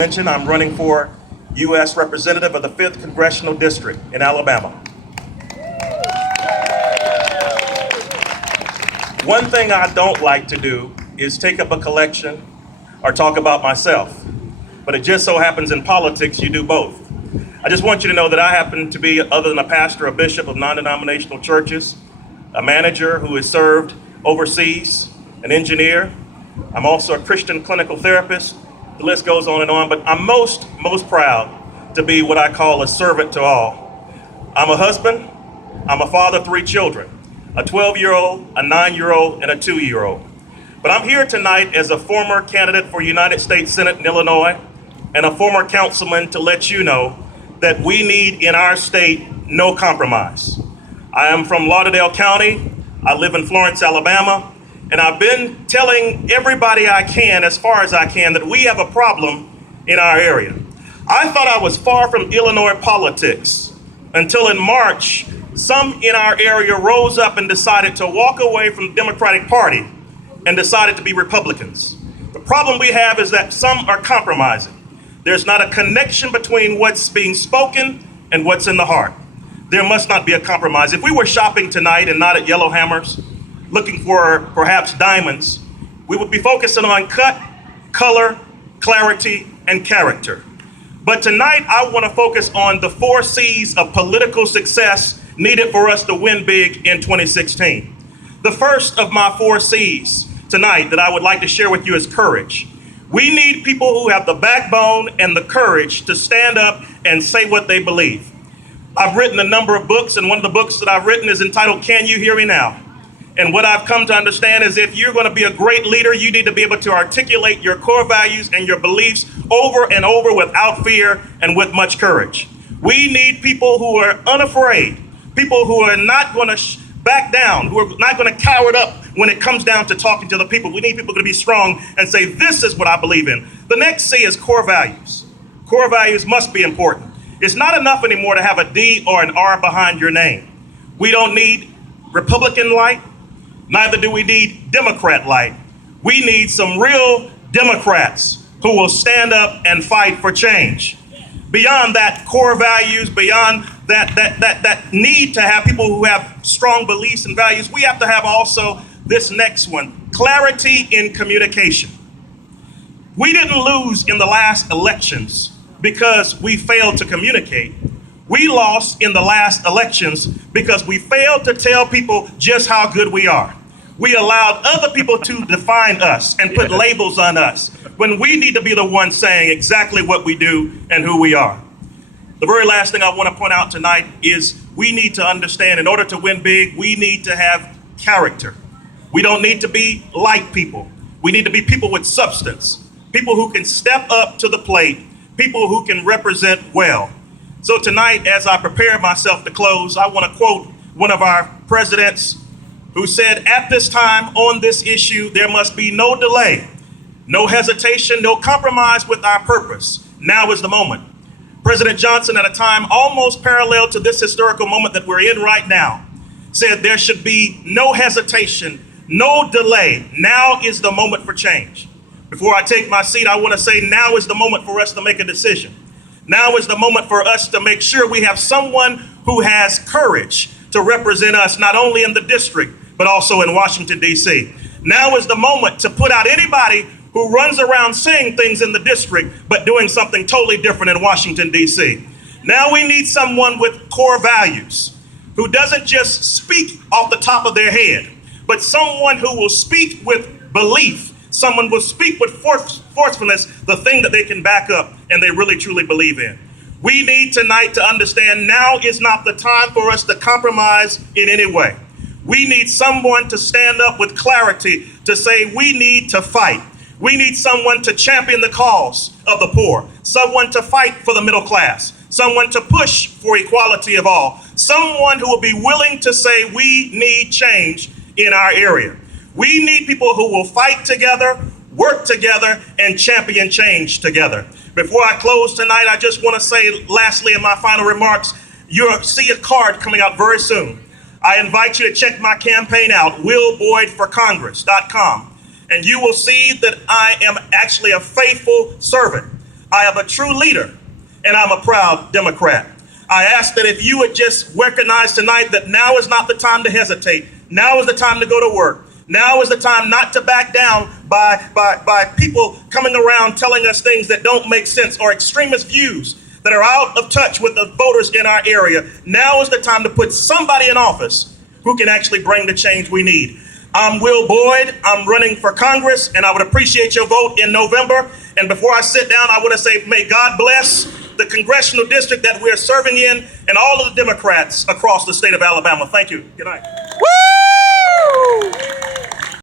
I'm running for U.S. Representative of the 5th Congressional District in Alabama. One thing I don't like to do is take up a collection or talk about myself, but it just so happens in politics you do both. I just want you to know that I happen to be, other than a pastor, a bishop of non-denominational churches, a manager who has served overseas, an engineer. I'm also a Christian clinical therapist. The list goes on, but I'm most proud to be what I call a servant to all. I'm a husband, I'm a father of 3 children, a 12-year-old, a 9-year-old, and a 2-year-old. But I'm here tonight as a former candidate for United States Senate in Illinois and a former councilman to let you know that we need in our state no compromise. I am from Lauderdale County, I live in Florence, Alabama, and I've been telling everybody I can, as far as I can, that we have a problem in our area. I thought I was far from Illinois politics until in March, some in our area rose up and decided to walk away from the Democratic Party and decided to be Republicans. The problem we have is that some are compromising. There's not a connection between what's being spoken and what's in the heart. There must not be a compromise. If we were shopping tonight and not at Yellowhammers, looking for perhaps diamonds, we would be focusing on cut, color, clarity, and character. But tonight, I want to focus on the 4 C's of political success needed for us to win big in 2016. The first of my 4 C's tonight that I would like to share with you is courage. We need people who have the backbone and the courage to stand up and say what they believe. I've written a number of books, and one of the books that I've written is entitled, Can You Hear Me Now? And what I've come to understand is if you're going to be a great leader, you need to be able to articulate your core values and your beliefs over and over without fear and with much courage. We need people who are unafraid, people who are not going to back down, who are not going to cower up when it comes down to talking to the people. We need people to be strong and say, this is what I believe in. The next C is core values. Core values must be important. It's not enough anymore to have a D or an R behind your name. We don't need Republican light. Neither do we need Democrat light. We need some real Democrats who will stand up and fight for change. Beyond that core values, beyond that need to have people who have strong beliefs and values, we have to have also this next one, clarity in communication. We didn't lose in the last elections because we failed to communicate. We lost in the last elections because we failed to tell people just how good we are. We allowed other people to define us and put labels on us when we need to be the ones saying exactly what we do and who we are. The very last thing I want to point out tonight is we need to understand in order to win big, we need to have character. We don't need to be like people. We need to be people with substance, people who can step up to the plate, people who can represent well. So tonight, as I prepare myself to close, I want to quote one of our presidents who said, at this time on this issue, there must be no delay, no hesitation, no compromise with our purpose. Now is the moment. President Johnson, at a time almost parallel to this historical moment that we're in right now, said there should be no hesitation, no delay. Now is the moment for change. Before I take my seat, I want to say now is the moment for us to make a decision. Now is the moment for us to make sure we have someone who has courage to represent us, not only in the district, but also in Washington, D.C. Now is the moment to put out anybody who runs around saying things in the district, but doing something totally different in Washington, D.C. Now we need someone with core values, who doesn't just speak off the top of their head, but someone who will speak with belief. Someone will speak with forcefulness, the thing that they can back up and they really truly believe in. We need tonight to understand now is not the time for us to compromise in any way. We need someone to stand up with clarity to say we need to fight. We need someone to champion the cause of the poor, someone to fight for the middle class, someone to push for equality of all, someone who will be willing to say we need change in our area. We need people who will fight together, work together, and champion change together. Before I close tonight, I just want to say, lastly, in my final remarks, you'll see a card coming out very soon. I invite you to check my campaign out, willboydforcongress.com, and you will see that I am actually a faithful servant. I am a true leader, and I'm a proud Democrat. I ask that if you would just recognize tonight that now is not the time to hesitate. Now is the time to go to work. Now is the time not to back down by people coming around telling us things that don't make sense or extremist views that are out of touch with the voters in our area. Now is the time to put somebody in office who can actually bring the change we need. I'm Will Boyd. I'm running for Congress, and I would appreciate your vote in November. And before I sit down, I want to say, may God bless the congressional district that we're serving in and all of the Democrats across the state of Alabama. Thank you. Good night.